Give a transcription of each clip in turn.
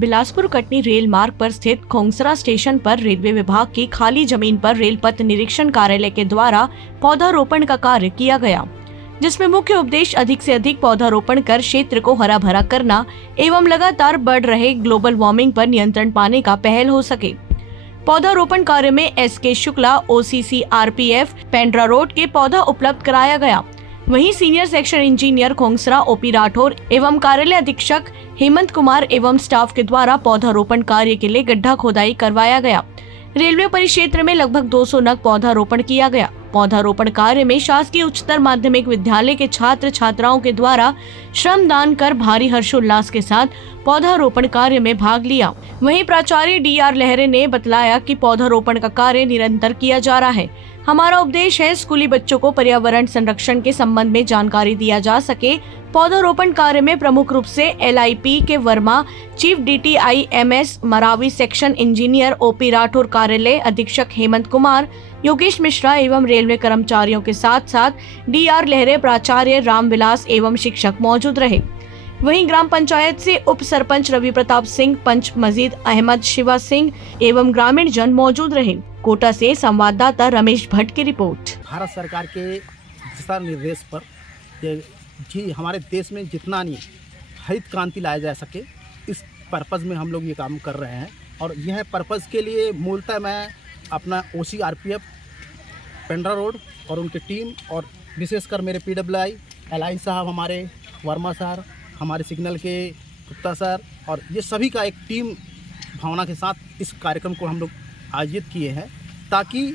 Bilaspur Katni rail मार्ग पर स्थित खोंगसरा स्टेशन पर रेलवे विभाग की खाली जमीन पर रेल पथ निरीक्षण कार्यालय के द्वारा पौधारोपण का कार्य किया गया, जिसमें मुख्य उद्देश्य अधिक से अधिक पौधारोपण कर क्षेत्र को हरा भरा करना एवं लगातार बढ़ रहे ग्लोबल वार्मिंग पर नियंत्रण पाने का पहल हो सके। पौधारोपण कार्य में SK Shukla OCC RPF Pendra road के पौधा उपलब्ध कराया गया। वहीं senior section engineer Khongsara OP Rathore एवं कार्यालय अधीक्षक हेमंत कुमार एवं स्टाफ के द्वारा पौधारोपण कार्य के लिए गड्ढा खोदाई करवाया गया। रेलवे परिक्षेत्र में लगभग 200 नग पौधारोपण किया गया। पौधारोपण कार्य में शासकीय उच्चतर माध्यमिक विद्यालय के छात्र छात्राओं के द्वारा श्रमदान कर भारी हर्षोल्लास के साथ पौधारोपण कार्य में भाग लिया। वहीं प्राचार्य DR लहरे ने बतलाया कि पौधारोपण का कार्य निरंतर किया जा रहा है। हमारा उद्देश्य है स्कूली बच्चों को पर्यावरण संरक्षण के संबंध में जानकारी दिया जा सके। पौधारोपण कार्य में प्रमुख रूप से LIP के Verma, chief DTI MS Maravi, section engineer OP Rathore, कार्यालय अधीक्षक हेमंत कुमार, योगेश मिश्रा एवं रेलवे कर्मचारियों के साथ साथ DR लहरे, प्राचार्य रामविलास एवं शिक्षक मौजूद रहे। वहीं ग्राम पंचायत से उप सरपंच रवि प्रताप सिंह, पंच मजीद अहमद, शिवा सिंह एवं ग्रामीण जन मौजूद रहे। कोटा से संवाददाता रमेश भट्ट की रिपोर्ट। भारत सरकार के दिशा निर्देश पर जी हमारे देश में जितना नहीं हरित क्रांति लाया जा सके, इस पर्पज़ में हम लोग ये काम कर रहे हैं। और यह पर्पज़ के लिए मूलतः मैं अपना OC RPF पेंड्रा रोड और उनकी टीम और विशेषकर मेरे PWI LI साहब, हमारे वर्मा सर, हमारे सिग्नल के गुप्ता सर और ये सभी का एक टीम भावना के साथ इस कार्यक्रम को हम लोग आयोजित किए हैं, ताकि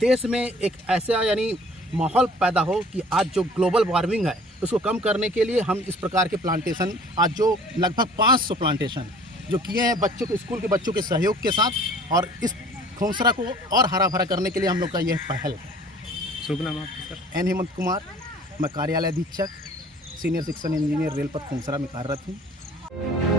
देश में एक ऐसा यानी माहौल पैदा हो कि आज जो ग्लोबल वार्मिंग है उसको कम करने के लिए हम इस प्रकार के प्लांटेशन, आज जो लगभग 500 प्लांटेशन जो किए हैं बच्चों के, स्कूल के बच्चों के सहयोग के साथ, और इस खोंगसरा को और हरा भरा करने के लिए हम लोग का यह पहल है। शुभ नाम आपका सर? N हेमंत कुमार, मैं कार्यालय अधीक्षक सीनियर सेक्शन इंजीनियर रेल पथ खोंगसरा में कार्यरत हूँ।